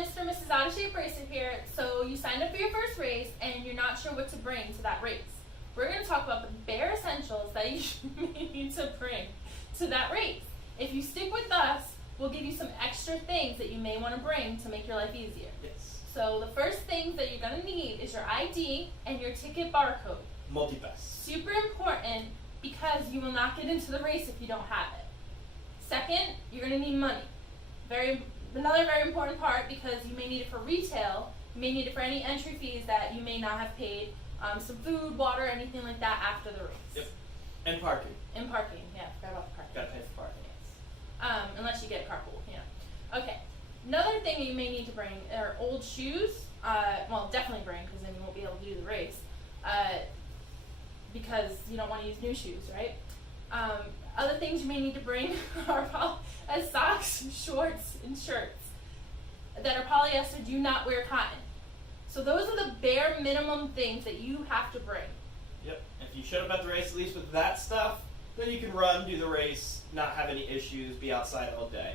Mr. and Mrs. Outtashaperacer here. So you signed up for your first race and you're not sure what to bring to that race. We're going to talk about the bare essentials that you may need to bring to that race. If you stick with us, we'll give you some extra things that you may want to bring to make your life easier. Yes. So the first things that you're going to need is your ID and your ticket barcode. Multi-pass. Super important because you will not get into the race if you don't have it. Second, you're going to need money. Another very important part, because you may need it for retail, you may need it for any entry fees that you may not have paid, some food, water, anything like that after the race. Yep. And parking. And parking, yeah, forgot about the parking. Gotta pay for parking. Yes. Unless you get carpool, yeah. Okay. Another thing you may need to bring are old shoes. Well, definitely bring, because then you won't be able to do the race. Because you don't want to use new shoes, right? Other things you may need to bring are socks, shorts, and shirts that are polyester. Do not wear cotton. So those are the bare minimum things that you have to bring. Yep. If you showed up at the race at least with that stuff, then you can run, do the race, not have any issues, be outside all day.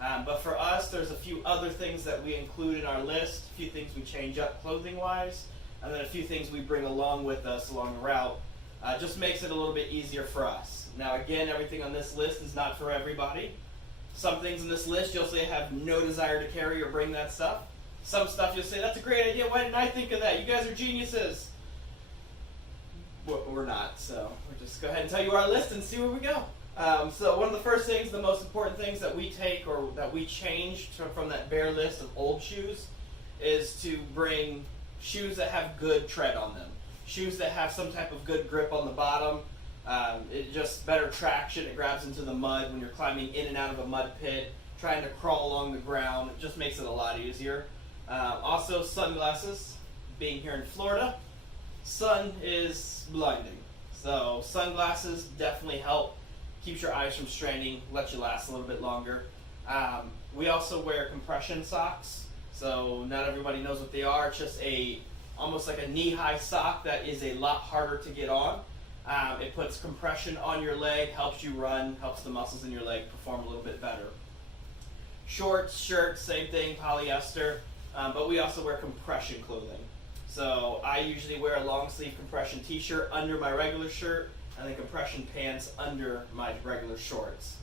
But for us, there's a few other things that we include in our list, a few things we change up clothing-wise, and then a few things we bring along with us along the route. Just makes it a little bit easier for us. Now again, everything on this list is not for everybody. Some things in this list you'll say I have no desire to carry or bring that stuff. Some stuff you'll say, that's a great idea, why didn't I think of that? You guys are geniuses. We're not, so we'll just go ahead and tell you our list and see where we go. So one of the first things, the most important things that we take or that we changed from that bare list of old shoes is to bring shoes that have good tread on them. Shoes that have some type of good grip on the bottom. It just better traction. It grabs into the mud when you're climbing in and out of a mud pit, trying to crawl along the ground. It just makes it a lot easier. Also, sunglasses. Being here in Florida, sun is blinding. So sunglasses definitely help. Keeps your eyes from straining, lets you last a little bit longer. We also wear compression socks. So not everybody knows what they are. It's just almost like a knee-high sock that is a lot harder to get on. It puts compression on your leg, helps you run, helps the muscles in your leg perform a little bit better. Shorts, shirts, same thing, polyester, but we also wear compression clothing. So I usually wear a long sleeve compression t-shirt under my regular shirt and then compression pants under my regular shorts.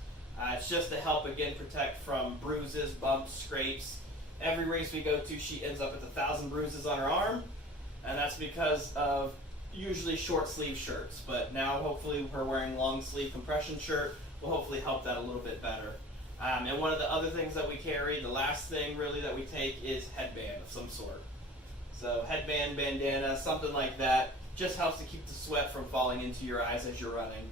It's just to help, again, protect from bruises, bumps, scrapes. Every race we go to, she ends up with 1,000 bruises on her arm, and that's because of usually short sleeve shirts, but now hopefully her wearing long sleeve compression shirt will hopefully help that a little bit better. And one of the other things that we carry, the last thing really that we take, is headband of some sort. So headband, bandana, something like that, just helps to keep the sweat from falling into your eyes as you're running.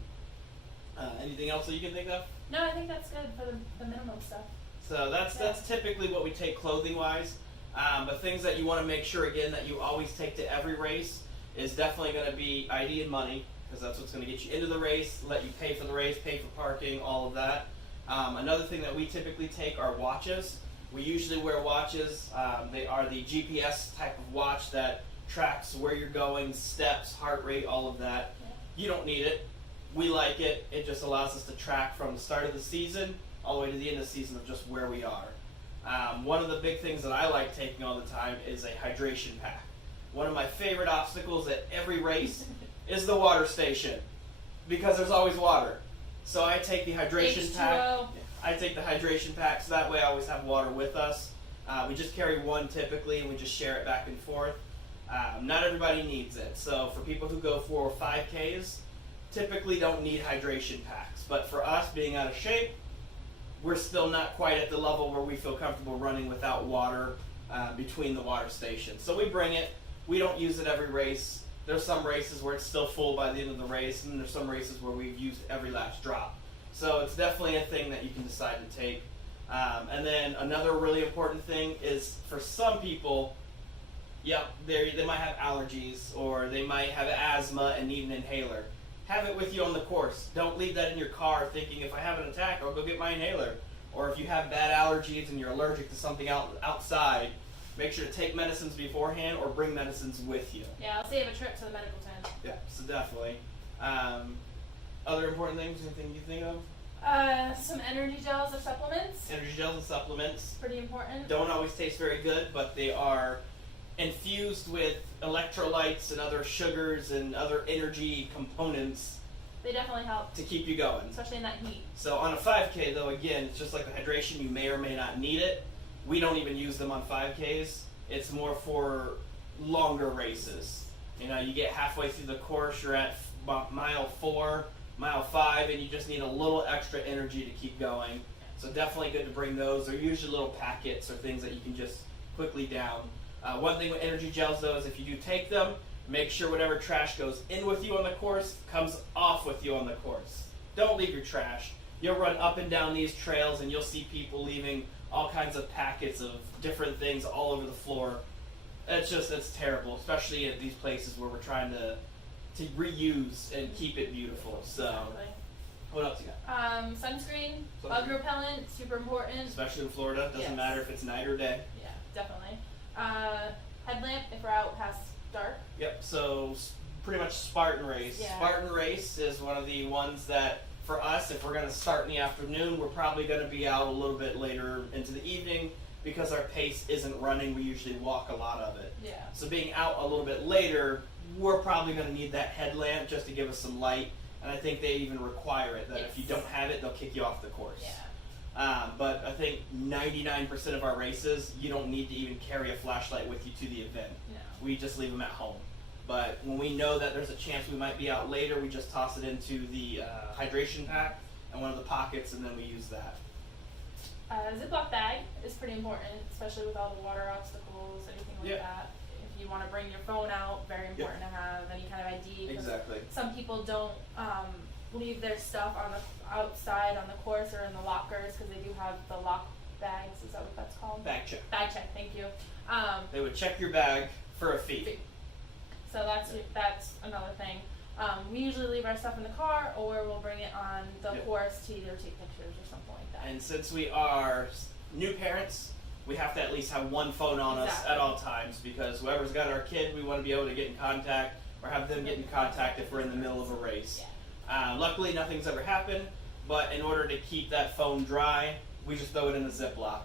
Anything else that you can think of? No, I think that's good for the minimum stuff. So that's typically what we take clothing wise. But things that you want to make sure, again, that you always take to every race is definitely going to be ID and money, because that's what's going to get you into the race, let you pay for the race, pay for parking, all of that. Another thing that we typically take are watches. We usually wear watches. They are the GPS type of watch that tracks where you're going, steps, heart rate, all of that. Yeah. You don't need it. We like it. It just allows us to track from the start of the season all the way to the end of the season of just where we are. One of the big things that I like taking all the time is a hydration pack. One of my favorite obstacles at every race is the water station, because there's always water. So I take the hydration pack. I take the hydration pack, so that way I always have water with us. We just carry one typically, and we just share it back and forth. Not everybody needs it. So for people who go 4 or 5Ks, typically don't need hydration packs. But for us, being out of shape, we're still not quite at the level where we feel comfortable running without water between the water stations. So we bring it. We don't use it every race. There's some races where it's still full by the end of the race, and there's some races where we've used every last drop. So it's definitely a thing that you can decide to take. And then another really important thing is, for some people, they might have allergies, or they might have asthma and need an inhaler. Have it with you on the course. Don't leave that in your car thinking, if I have an attack, I'll go get my inhaler. Or if you have bad allergies and you're allergic to something outside, make sure to take medicines beforehand or bring medicines with you. Yeah, I'll save a trip to the medical tent. Yeah, so definitely. Other important things, anything you think of? Some energy gels or supplements. Energy gels and supplements Pretty important. don't always taste very good, but they are infused with electrolytes and other sugars and other energy components They definitely help, to keep you going. especially in that heat. So on a 5K though, again, it's just like the hydration, you may or may not need it. We don't even use them on 5Ks. It's more for longer races. You know, you get halfway through the course, you're at mile 4, mile 5, and you just need a little extra energy to keep going. So definitely good to bring those. They're usually little packets or things that you can just quickly down. One thing with energy gels though is if you do take them, make sure whatever trash goes in with you on the course comes off with you on the course. Don't leave your trash. You'll run up and down these trails and you'll see people leaving all kinds of packets of different things all over the floor. It's terrible, especially at these places where we're trying to reuse and keep it beautiful. So, Exactly. what else you got? Sunscreen, bug repellent, super important. Especially in Florida, doesn't Yes. matter if it's night or day. Yeah, definitely. Headlamp if we're out past dark. Yep, so pretty much Spartan Race. Yeah. Spartan Race is one of the ones that, for us, if we're going to start in the afternoon, we're probably going to be out a little bit later into the evening because our pace isn't running. We usually walk a lot of it. Yeah. So being out a little bit later, we're probably going to need that headlamp just to give us some light. And I think they even require it, that if you don't have it, they'll kick you off the course. Yeah. But I think 99% of our races, you don't need to even carry a flashlight with you to the event. No. We just leave them at home. But when we know that there's a chance we might be out later, we just toss it into the hydration pack and one of the pockets, and then we use that. Ziploc bag is pretty important, especially with all the water obstacles, anything like Yep. that. If you want to bring your phone out, very important to have any kind of ID. 'Cause Exactly. some people don't leave their stuff on the outside on the course or in the lockers because they do have the lock bags. Is that what that's called? Bag check. Bag check. Thank you. They would check your bag for a fee. So that's another thing. We usually leave our stuff in the car, or we'll bring it on the Yep. course to either take pictures or something like that. And since we are new parents, we have to at least have one phone on us Exactly. at all times, because whoever's got our kid, we want to be able to get in contact or have them get in contact if we're in the middle of a race. Yeah. Luckily, nothing's ever happened, but in order to keep that phone dry, we just throw it in a Ziploc.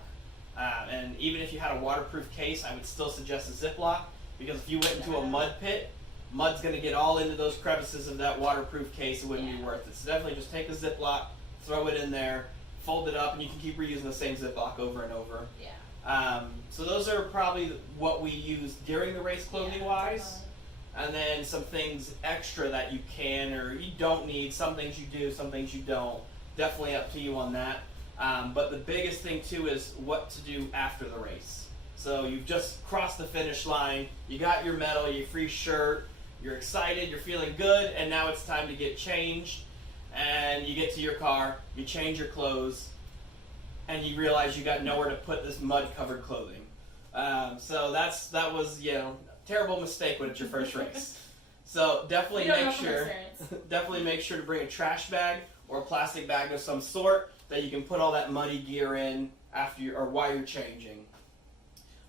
And even if you had a waterproof case, I would still suggest a Ziploc, because if you went into a mud pit, mud's going to get all into those crevices of that waterproof case. It wouldn't be worth it. So definitely just take a Ziploc, throw it in there, fold it up, and you can keep reusing the same Ziploc over and over. Yeah. So those are probably what we use during the race clothing-wise. Definitely. And then some things extra that you can or you don't need. Some things you do, some things you don't. Definitely up to you on that. But the biggest thing too is what to do after the race. So you've just crossed the finish line, you got your medal, your free shirt, you're excited, you're feeling good, and now it's time to get changed. And you get to your car, you change your clothes, and you realize you got nowhere to put this mud-covered clothing. So that was, terrible mistake when it's your first race. So definitely make sure to bring a trash bag or a plastic bag of some sort that you can put all that muddy gear in or while you're changing.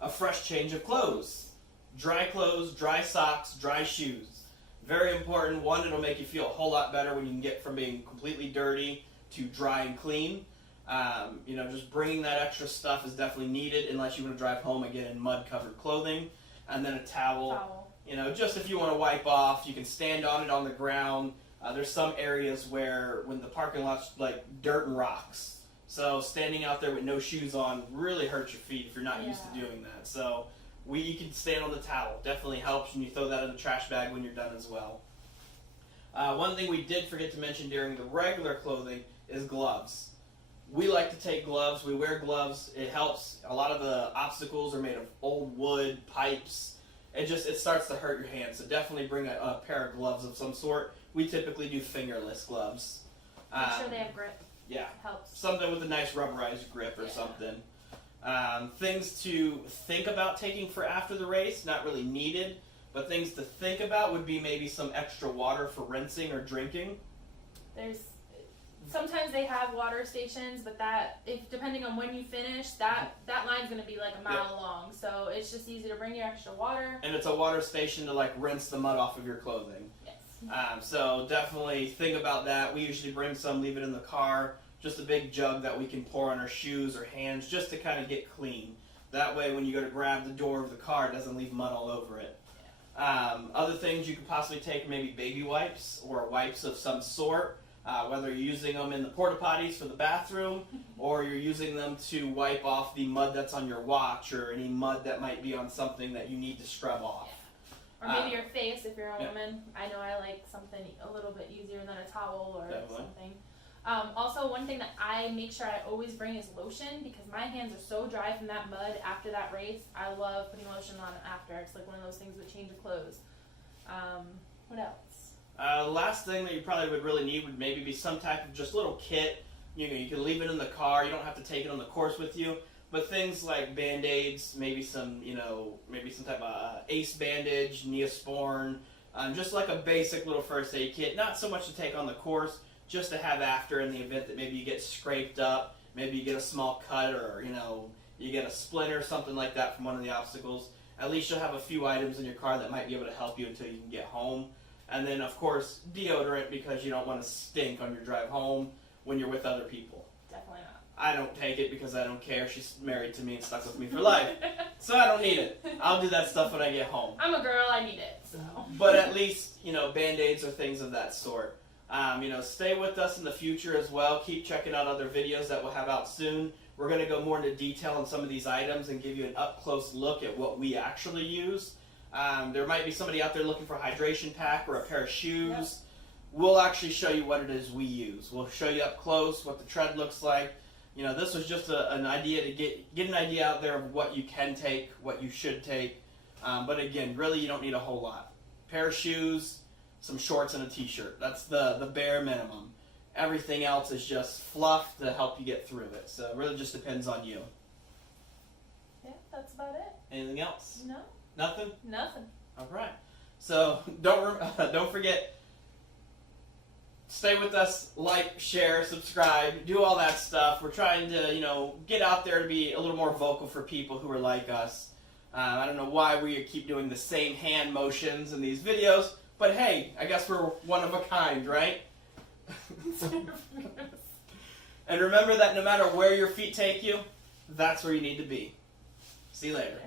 A fresh change of clothes. Dry clothes, dry socks, dry shoes. Very important. One, it'll make you feel a whole lot better when you can get from being completely dirty to dry and clean. Just bringing that extra stuff is definitely needed unless you want to drive home again in mud-covered clothing. And then a towel. Just if you want to wipe off, you can stand on it on the ground. There's some areas where when the parking lot's like dirt and rocks. So standing out there with no shoes on really hurts your feet if you're not used to doing that. So you can stand on the towel. Definitely helps, and you throw that in the trash bag when you're done as well. One thing we did forget to mention during the regular clothing is gloves. We like to take gloves. We wear gloves. It helps. A lot of the obstacles are made of old wood, pipes. It starts to hurt your hands. So definitely bring a pair of gloves of some sort. We typically do fingerless gloves. Make sure they have grip. Yeah. Helps. Something with a nice rubberized grip or something. Things to think about taking for after the race, not really needed, but things to think about would be maybe some extra water for rinsing or drinking. Sometimes they have water stations, but depending on when you finish, that line's going to be like a mile long. So it's just easy to bring your extra water. And it's a water station to rinse the mud off of your clothing. Yes. So definitely think about that. We usually bring some, leave it in the car. just a big jug that we can pour on our shoes or hands just to kind of get clean. That way when you go to grab the door of the car, it doesn't leave mud all over it. Other things you could possibly take, maybe baby wipes or wipes of some sort, whether you're using them in the porta potties for the bathroom or you're using them to wipe off the mud that's on your watch or any mud that might be on something that you need to scrub off. Or maybe your face if you're a woman. I know I like something a little bit easier than a towel or something. Also, one thing that I make sure I always bring is lotion because my hands are so dry from that mud after that race. I love putting lotion on after. It's like one of those things with change of clothes. What else? Last thing that you probably would really need would maybe be some type of just little kit. You can leave it in the car. You don't have to take it on the course with you. But things like Band-Aids, maybe some type of ace bandage, Neosporin, just like a basic little first aid kit. Not so much to take on the course, just to have after in the event that maybe you get scraped up, maybe you get a small cut or, you get a splinter or something like that from one of the obstacles. At least you'll have a few items in your car that might be able to help you until you can get home. And then, of course, deodorant because you don't want to stink on your drive home when you're with other people. Definitely not. I don't take it because I don't care. She's married to me and stuck with me for life. So I don't need it. I'll do that stuff when I get home. I'm a girl, I need it. So. But at least, Band-Aids or things of that sort. Stay with us in the future as well. Keep checking out other videos that we'll have out soon. We're going to go more into detail on some of these items and give you an up-close look at what we actually use. There might be somebody out there looking for a hydration pack or a pair of shoes. Yep. We'll actually show you what it is we use. We'll show you up close what the tread looks like. This was just an idea to get an idea out there of what you can take, what you should take. But again, really you don't need a whole lot. Pair of shoes, some shorts, and a t-shirt. That's the bare minimum. Everything else is just fluff to help you get through it. So it really just depends on you. Yeah, that's about it. Anything else? No. Nothing? Nothing. All right. So don't forget, stay with us, like, share, subscribe, do all that stuff. We're trying to, get out there to be a little more vocal for people who are like us. I don't know why we keep doing the same hand motions in these videos, but hey, I guess we're one of a kind, right? And remember that no matter where your feet take you, that's where you need to be. See you later.